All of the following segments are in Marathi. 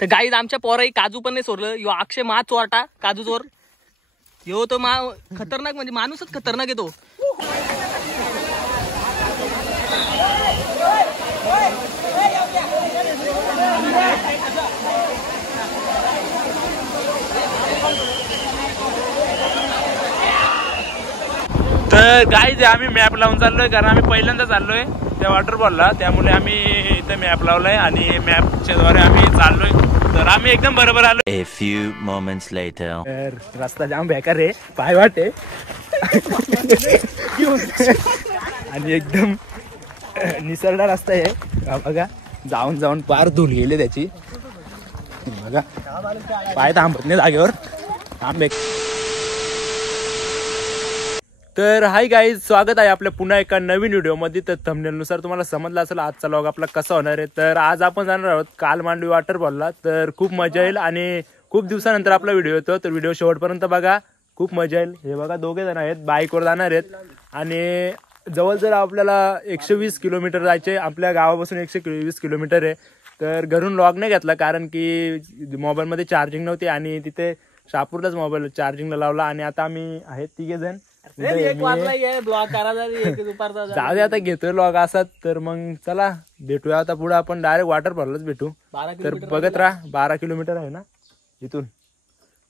तर गाईज आमच्या पोराही काजू पण नाही सोडलं. यो अक्षय मा चोरटा काजू चोर. यो तो खतरनाक म्हणजे माणूसच खतरनाक येतो. तर गाईज आम्ही मॅप लावून चाललोय कारण आम्ही पहिल्यांदा चाललोय त्या वॉटरफॉलला. त्यामुळे आम्ही इथे मॅप लावलाय आणि मॅपच्या द्वारे आम्ही चाललोय. तर आम्ही एकदम बरोबर आलो. A few moments later. रस्ता जाम बेकार आहे, पाय वाटे आणि एकदम निसरडा रस्ता आहे बघा. जाऊन जाऊन पार धूल गेले त्याची बघा. पाय थांबत नाही जागेवर. थांबे. तर हाय गाईज, स्वागत आहे आपल्या पुन्हा एका नवीन व्हिडिओमध्ये. तर थंबनेलनुसार तुम्हाला समजलं असेल आजचा व्लॉग आपला कसा होणार आहे. तर आज आपण जाणार आहोत कालमांडवी वॉटरफॉलला. तर खूप मजा येईल आणि खूप दिवसानंतर आपला व्हिडिओ येतो. तर व्हिडिओ शेवटपर्यंत बघा, खूप मजा येईल. हे बघा दोघे जण आहेत, बाईकवर जाणार आहेत आणि जवळ जर आपल्याला 120 किलोमीटर जायचे. आपल्या गावापासून 120 किलोमीटर आहे. तर घरून व्लॉग नाही घेतला कारण की मोबाईलमध्ये चार्जिंग नव्हती आणि तिथे शहापूरलाच मोबाईल चार्जिंगला लावला. आणि आता आम्ही आहेत तिघे जण. जाऊ दे आता घेतोय लॉग असाच. तर मग चला भेटूया आता पुढे. आपण डायरेक्ट वॉटरफॉललाच भेटू. तर बघत राहा. 12 किलोमीटर आहे ना इथून,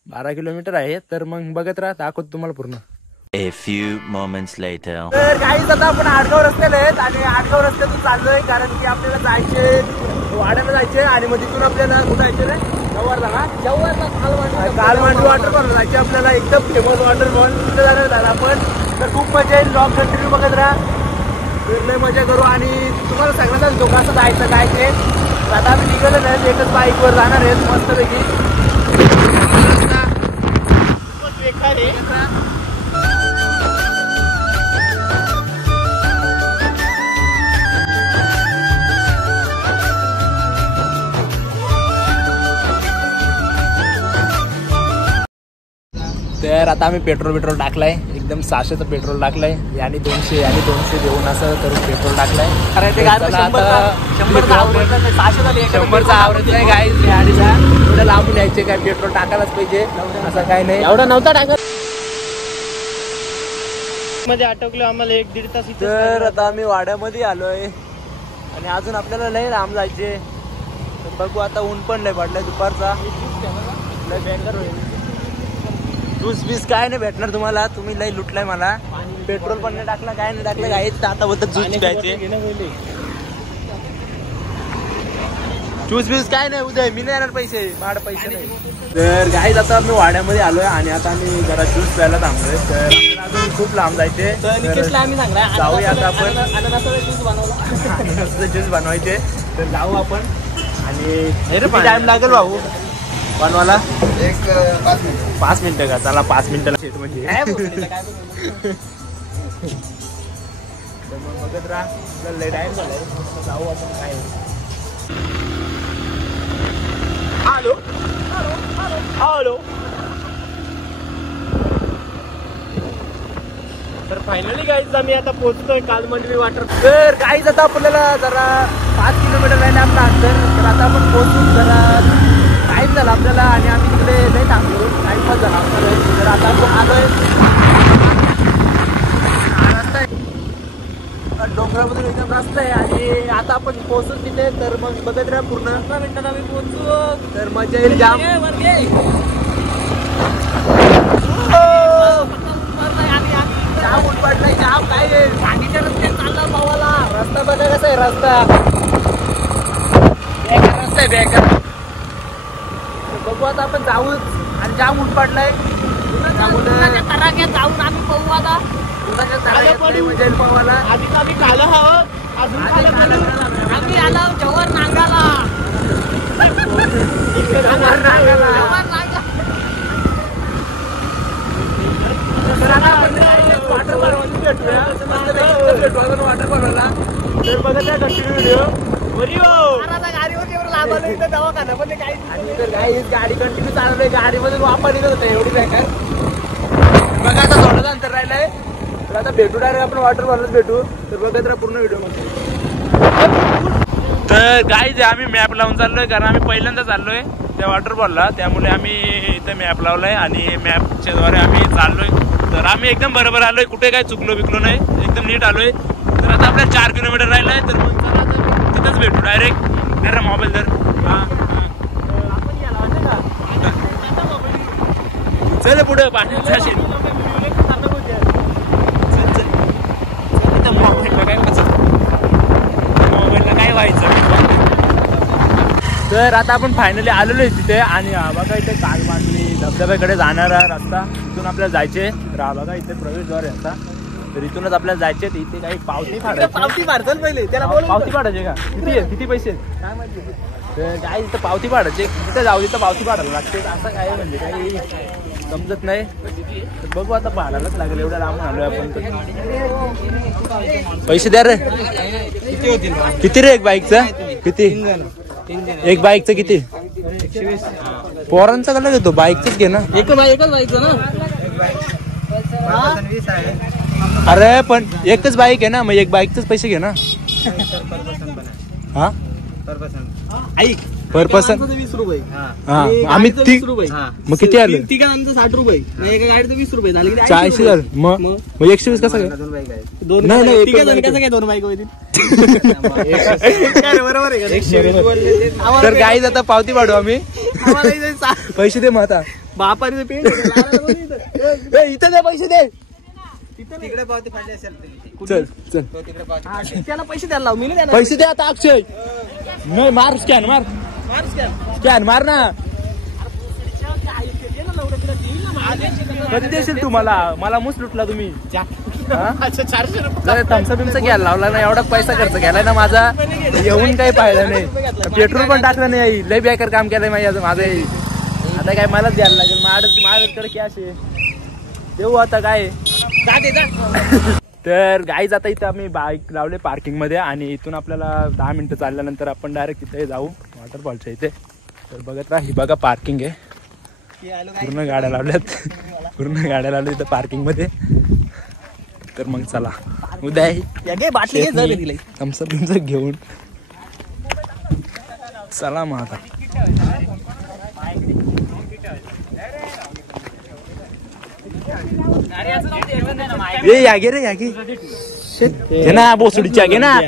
12 किलोमीटर आहे. तर मग बघत राहा, दाखवतो तुम्हाला पूर्ण. A few moments later. तर गाईज आता आपण आडगाव रस्त्याला आहेत आणि आडगाव रस्त्यातून चाललोय कारण की आपल्याला जायचे वाड्याला जायचे आणि मग तिथून आपल्याला कुठं जायचे रे, कालमांडवी वॉटरफॉल जायचे आपल्याला. एकदम फेमस वॉटरफॉल तिथे जाणार आपण. तर खूप मजा येईल. लॉग कंटिन्यू बघत राहा, लय मजा करू. आणि तुम्हाला सगळ्यांना धोकाचं जायचं काय ते. आता आम्ही निघालो नाही, एकच बाईकवर जाणार आहेत मस्तपैकी. बेकार आहे. तर आता आम्ही पेट्रोल टाकलाय. एकदम 600चं पेट्रोल टाकलंय आणि 200 आणि 200 देऊन असं करून पेट्रोल टाकलाय. 100चा आवडत नाही गाईज गाडीचा. थोडं लांबून यायचे काय, पेट्रोल टाकायलाच पाहिजे असं काय नाही. एवढा नव्हता टाकत मध्ये अटकलो आम्हाला 1-1.5 तास. तर आता आम्ही वाड्यामध्ये आलोय आणि अजून आपल्याला लय लांब जायचे. तर बघू आता. ऊन पण लय पडलाय दुपारचा. लय बेकार होईल. ज्यूस बीस काय नाही भेटणार तुम्हाला. तुम्ही लय लुटलाय मला. पेट्रोल पण नाही टाकला, काय नाही टाकलं. काय आता बोलतात ज्यूस प्यायचे. ज्यूस बीस काय नाही. उद्या मी नाही येणार पैसे, माझे पैसे नाही. तर गाईज आता मी वाड्यामध्ये आलोय आणि आता आम्ही जरा ज्यूस प्यायला थांबलोय. तर अजून खूप लांब जायचे. जाऊया आता आपण. अननसाचा ज्यूस बनवायचे. तर जाऊ आपण. आणि टाइम लागेल भाऊ बनवायला. 5 मिनिटं का. चला 5 मिनिटं म्हणजे. तर मग बघत राहा, लय टाइम झालाय. जाऊ आपण. काय हॅलो हॅलो. तर फायनली गाईज आम्ही आता पोहोचतोय कालमांडवी वॉटर. तर गाईज आता आपल्याला जरा 5 किलोमीटर राहिले आपला अंतर. तर आता आपण पोहोचू. जरा टाईम झाला आपल्याला आणि आम्ही तिकडे नाही थांबलो. टाईमपास झाला आपल्याला. तर आता आपण आलोय. रस्ता आहे डोंगरामधून एकदम रस्ता आहे आणि आता आपण पोहोचू तिथे. तर मग बघत राहा पूर्ण. 15 मिनिटात आम्ही पोहोचू. तर मजा येईल जाम. जाम ऊन पडलाय जाम. काय सांगितलं रस्त्यात चालला भावाला. रस्ता बघा कसा आहे. रस्ता बेकार रस्ता आहे, बेकार. बघू आता आपण जाऊच. आणि जाम ऊन पडलाय. तडाख्यात जाऊन आम्ही पाहू आता. मजा येईल पावाला. आधीच आम्ही खालं हवं. अजून आम्ही आलो जव्हार नांगाला. वॉटरफॉलला. तर बघत आहे कंटिन्यू व्हिडिओ. दवाखाना पण काही गाडी कंटिन्यू चालवली. गाडीमधून वापर निघत होता एवढी बेकार. बघा आता थोडंच अंतर राहिलंय. तर आता भेटू डायरेक्ट आपण वॉटरफॉललाच भेटू. तर बघत राहा पूर्ण व्हिडिओ मध्ये. तर गाईज आम्ही मॅप लावून चाललोय कारण आम्ही पहिल्यांदा चाललोय त्या वॉटरफॉलला, त्यामुळे आम्ही इथे मॅप लावलाय आणि मॅपच्या द्वारे आम्ही चाललोय. तर आम्ही एकदम बरोबर आलोय, कुठे काय चुकलो बिकलो नाही, एकदम नीट आलोय. तर आता आपल्याला 4 किलोमीटर राहिलाय, तर मग चला आता तिथंच भेटू डायरेक्ट. जरा मोबाईल तर चल पुढे पाण्याचा मोबाईलला काय व्हायचं. तर आता आपण फायनली आलेलो आहे तिथे आणि बघा इथे कालमांडवी धबधब्याकडे जाणारा रस्ता, इथून आपल्याला जायचे. बघा इथे प्रवेशद्वार आहे आता, तर इथूनच आपल्याला जायचे. इथे काही पावती पाडचल पहिले त्याला पावती पाडायचे का? किती पैसे काय माहिती. तर काय इथं पावती पाडायचे, तिथं जाऊ तिथं पावती पाडायला लागते. असं काय म्हणजे काही समजत नाही. बघू आता पाडायलाच लागेल, एवढ्या लांबून आलोय आपण. पैसे द्या रे. किती रे एक बाईकचं? किती एक बाईकचं किती? पोरांचा कलर घेतो, बाईकच घे ना. एकच बाईकचं ना. अरे पण एकच बाईक आहे ना, मग एक बाईकचेच पैसे घे ना. हा ऐक, पर पर्सन 20 रुपये. आम्ही मग किती आले? तिघांचं 60 रुपये, एका गाडीचं 20 रुपये झाले. 40 झालं. मग 120 कसं काय? दोन नाही, तिघा जण कसं काय 2 बाईक होतील. बरोबर आहे. तर गाईज आता पावती पाडू आम्ही. पैसे दे मग आता. बापाने पेन इथं दे पैसे दे. तिकडे पावती फाडली असेल. चल चल त्याला पैसे द्यायला लाव. मी नाही देणार पैसे दे आता. अक्षय नाही, मार स्कॅन मार स्कॅन मार ना. कधी देशील तू मला मुस लुटला तुम्ही. 400 रुपये थम्सअप बिमचा घ्यायला लावला ना, एवढा पैसा खर्च केलाय ना माझा, येऊन काही फायदा नाही. पेट्रोल पण टाकलं नाही, लय बेकार काम केलंय माझं. आता काय मलाच द्यायला लागेल. माझ्याकडे कॅश आहे, देऊ आता काय. तर गाईज आता इथं आम्ही बाईक लावले पार्किंग मध्ये आणि इथून आपल्याला 10 मिनिटं चालल्यानंतर आपण डायरेक्ट तिथे जाऊ वॉटरफॉलच्या इथे. तर बघत राहा, ही बघा पार्किंग आहे. पूर्ण गाड्या लावल्यात इथं पार्किंग मध्ये. तर मग चला उद्या बाटली थम्सअप बिमचं घेऊन चला मग आता. घे ना बोसडीच्या, घे ना.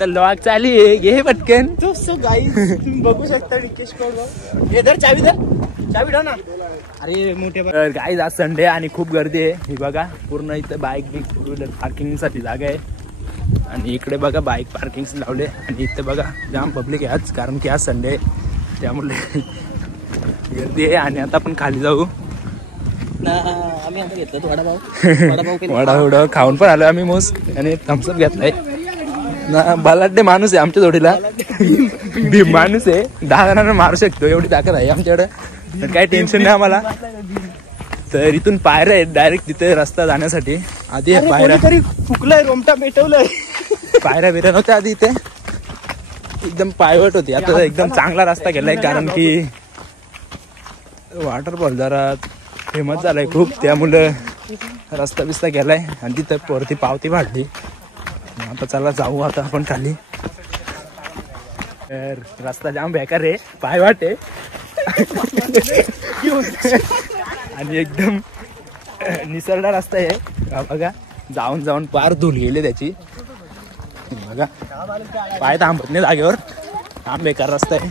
तर लॉक चाली घे पटकन. तुम्ही बघू शकता निकेश चावी ठेव ना. अरे मोठे गाईज आज संडे आणि खूप गर्दी आहे. ही बघा पूर्ण इथं बाईक टू व्हीलर पार्किंग साठी जागा आहे. आणि इकडे बघा बाईक पार्किंग लावले आणि इथे बघा जाम पब्लिक आहे आज, कारण की आज संडे आहे त्यामुळे गर्दी आहे. आणि आता आपण खाली जाऊ. आम्ही आता घेतलं वडापाव खाऊन पण आलो आम्ही मोस्ट आणि थम्सअप घेतलाय ना. बलाढ्य माणूस आहे आमच्या जोडीला, भीम माणूस आहे. 10 जणांना मारू शकतो एवढी ताकद आहे आमच्याकडे. तर काही टेन्शन नाही आम्हाला. तर इथून पायऱ्या आहेत डायरेक्ट तिथे रस्ता जाण्यासाठी. आधी पायऱ्या फुकलंय, रोमटा पेटवलंय. पायऱ्या बिऱ्या नव्हत्या आधी, इथे एकदम पायवट होती. आता एकदम चांगला रस्ता केलाय, कारण की वॉटरफॉल जरा फेमस झालाय खूप, त्यामुळं रस्ता बिस्ता केलाय. आणि तिथं वरती पावती वाढली. आता चला जाऊ आता आपण खाली. तर रस्ता जाम बेकार आहे, पायवाट आहे आणि एकदम निसरडा रस्ता आहे. बघा जाऊन जाऊन पार धूल गेले त्याची. बघा पाय थांबत नाही जागेवर, जाम बेकार रस्ता आहे.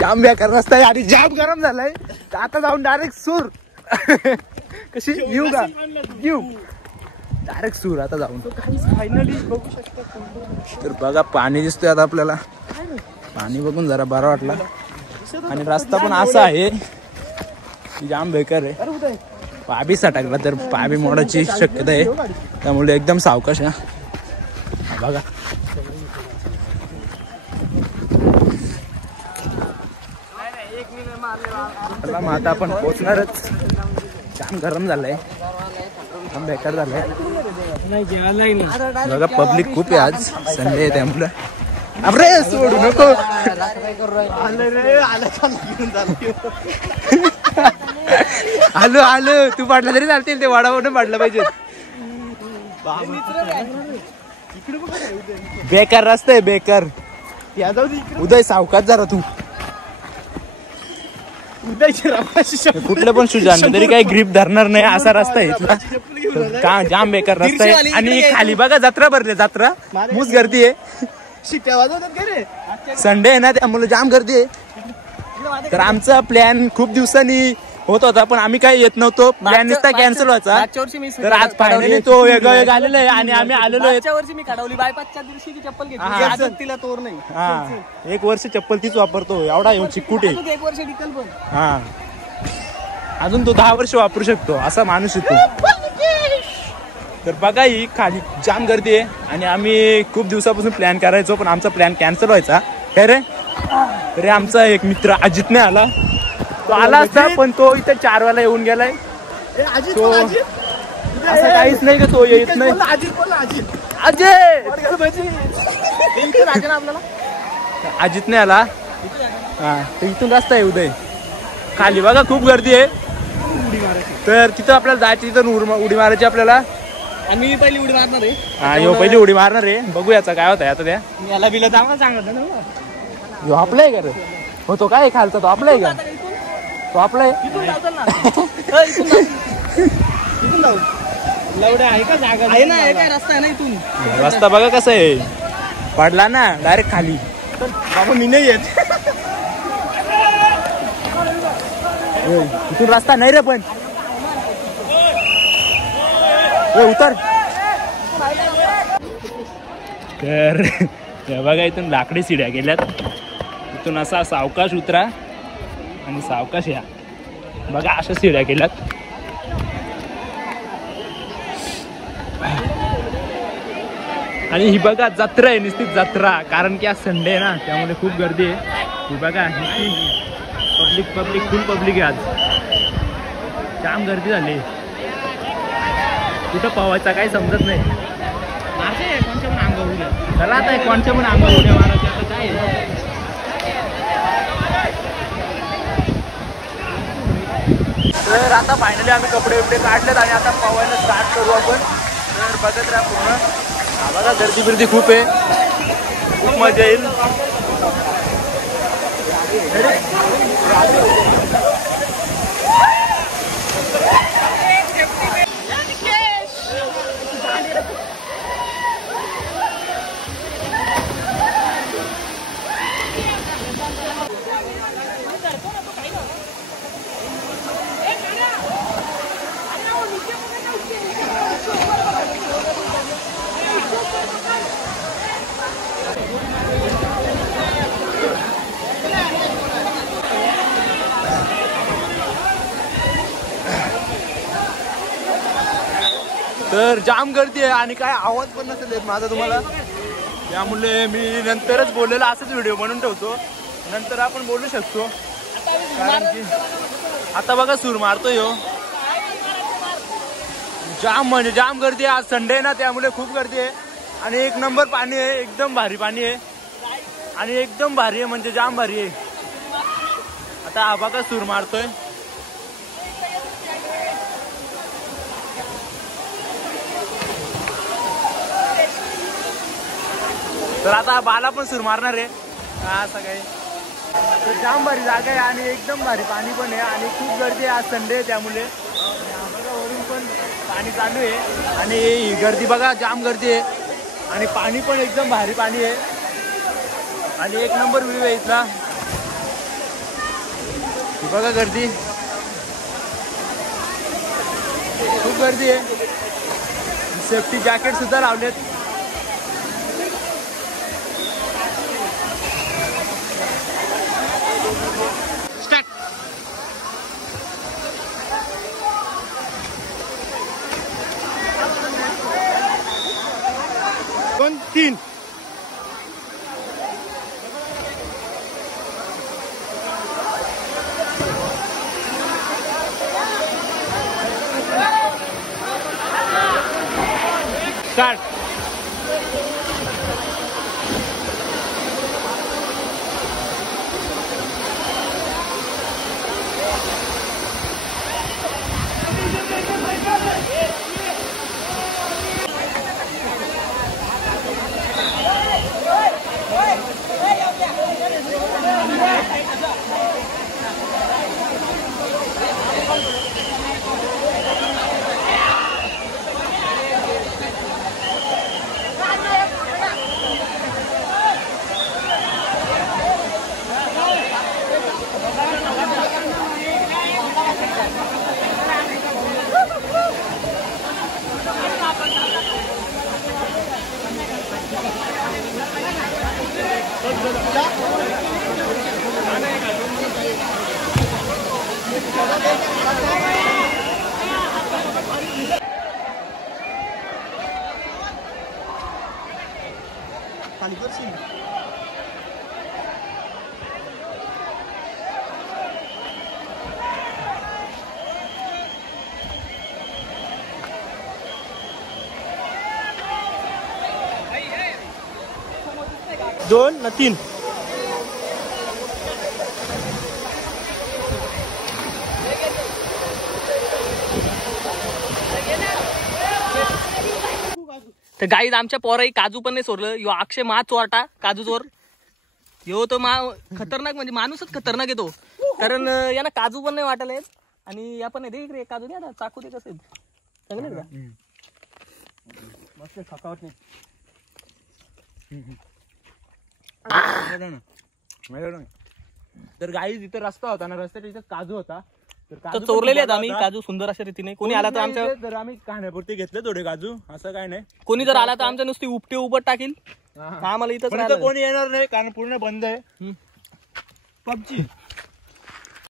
जाम बेकार रस्ता आहे आणि जाम गरम झालाय. आता जाऊन डायरेक्ट सूर. कशी येऊ का? येऊ डायरेक्ट सूर आता जाऊन. फायनली बघू शकता. तर बघा पाणी दिसतोय आता आपल्याला. पाणी बघून जरा बरं वाटला. आणि रस्ता पण असा आहे जाम बेकार आहे. पाबी सटकला तर पाबी मोडायची शक्यता आहे, त्यामुळे एकदम सावकाश आहे. बघा मग आता आपण पोचणारच. जाम गरम झालंय, जाम बेकार झालंय. बघा पब्लिक खूप आहे आज, संडे आहे त्यामुळे. अरे सोडू नको. आलो तू पाडला तरी चालतील, ते वाडावरून पाडलं पाहिजे. बेकार रस्ता आहे बेकार. उदय सावकाश जरा तू. कुठलं पण शूज आणलं तरी काही ग्रीप धरणार नाही असा रस्ता आहे इथला. का जाम बेकार रस्ता आहे. आणि खाली बघा जत्रा भरली. जत्रा मूस गर्दी आहे. संडे आहे ना त्यामुळे जाम गर्दी आहे. तर आमचा प्लॅन खूप दिवसांनी होत होता पण आम्ही काही येत नव्हतो. प्लॅन नुसता कॅन्सल व्हायचा. तर आज फायनली तो वेगळं आलेला आहे आणि आम्ही आलेलो आहे. वर्षी मी काढवली बायपासच्या दिवशी ती चप्पल घेतली. अजून तिला तोर नाही. हा 1 वर्ष चप्पल तीच वापरतो. एवढा चिकूट आहे. अजून 1 वर्ष टिकल पण. हा अजून तो 10 वर्ष वापरू शकतो असा माणूस येतो. तर बघा ही खाली जाम गर्दी आहे आणि आम्ही खूप दिवसापासून प्लॅन करायचो पण आमचा प्लॅन कॅन्सल व्हायचा. काय रे तरी आमचा एक मित्र अजित नाही आला. तो आला असता पण तो इथे 4 वाला येऊन गेलाय. तो असं काहीच नाही का तो येत नाही. अजय अजित नाही आला. हा तर इथून रस्ता आहे उदय. खाली बघा खूप गर्दी आहे. तर तिथं आपल्याला जायचं. तिथं उडी मारायची आपल्याला. आम्ही पहिली उडी मारणार आहे. हा यो पहिली उडी मारणार आहे. बघू याचा काय होता आता. त्या याला बिला चांगला सांगत ना. यो आपला आहे का रे. हो तो काय खालचा तो आपला आहे का. तो आपला आहे. इथून जाऊ ना. इथून जाऊ. लवड्या आहे का जागा. आहे ना. काय रस्ता आहे ना इथून. रस्ता बघा कसा आहे. पडला ना डायरेक्ट खाली. बाबा मी नाही येत. इथून रस्ता नाही रे पण. उतर. तर बघा इथून लाकडी शिड्या गेल्यात. इथून असा सावकाश उतरा आणि सावकाश या. बघा अशा शिड्या गेल्यात. आणि ही बघा जत्रा आहे नुसती जत्रा. कारण की आज संडे आहे ना त्यामुळे खूप गर्दी आहे. ही बघा पब्लिक फुल पब्लिक आहे आज. जाम गर्दी झाली. कुठं पवायचा काही समजत नाही. कोणच्या पण अंगावर उड्या. चला आता कोणच्या पण अंगावर उड्या मारायच्या. आता काय तर आता फायनली आम्ही कपडे बिपडे काढलेत आणि आता पवायला स्टार्ट करू आपण. तर बघत राहा पूर्ण. हा बघा गर्दी बिर्दी खूप आहे. खूप मजा येईल. तर जाम गर्दी आहे आणि काय आवाज पण नसेल येत माझा तुम्हाला. त्यामुळे मी नंतरच बोललेलं असंच व्हिडिओ बनवून ठेवतो. नंतर आपण बोलू शकतो. कारण की आता बघा सूर मारतोय हो. जाम म्हणजे जाम गर्दी आहे. आज संडे आहे ना त्यामुळे खूप गर्दी आहे. आणि 1 नंबर पाणी आहे. एकदम भारी पाणी आहे. आणि एकदम भारी आहे म्हणजे जाम भारी आहे. आता हा बघा सूर मारतोय. तर आता बाला पण सूर मारणार आहे. हा सगळे तर जाम भारी जागा आहे आणि एकदम भारी पाणी पण आहे. आणि खूप गर्दी आहे आज संडे आहे त्यामुळे. बघा वरून पण पाणी चालू आहे. आणि ही गर्दी बघा जाम गर्दी आहे. आणि पाणी पण एकदम भारी पाणी आहे. आणि 1 नंबर व्ह्यू आहे इथला. बघा गर्दी खूप गर्दी आहे. सेफ्टी जॅकेट सुद्धा लावलेत. तीन स्टार्ट. दोन ना तीन. तर गाईज आमच्या पोराही काजू पण नाही सोडलं. यो अक्षय मा चोरटा काजू चोर. यो तो खतरनाक म्हणजे माणूसच खतरनाक येतो. कारण यांना काजू पण नाही वाटायला येत आणि या पण नाही. इकडे काजू द्या ना, चाकू दे. कसे चांगले का मस्त थकावट नाही. तर गाईज इथे रस्ता होता ना, रस्त्याच्या इथे काजू होता. तर चोरलेले आहेत आम्ही काजू सुंदर अशा रीतीने. कोणी आला तर आमच्या तर आम्ही खाण्यापुरते घेतले थोडे काजू, असं काय नाही. कोणी जर आला तर आमच्या नुसती उपटे उपट टाकील. आम्हाला इथंच पण इथं कोणी येणार नाही कारण पूर्ण बंद आहे. हम्म. पबजी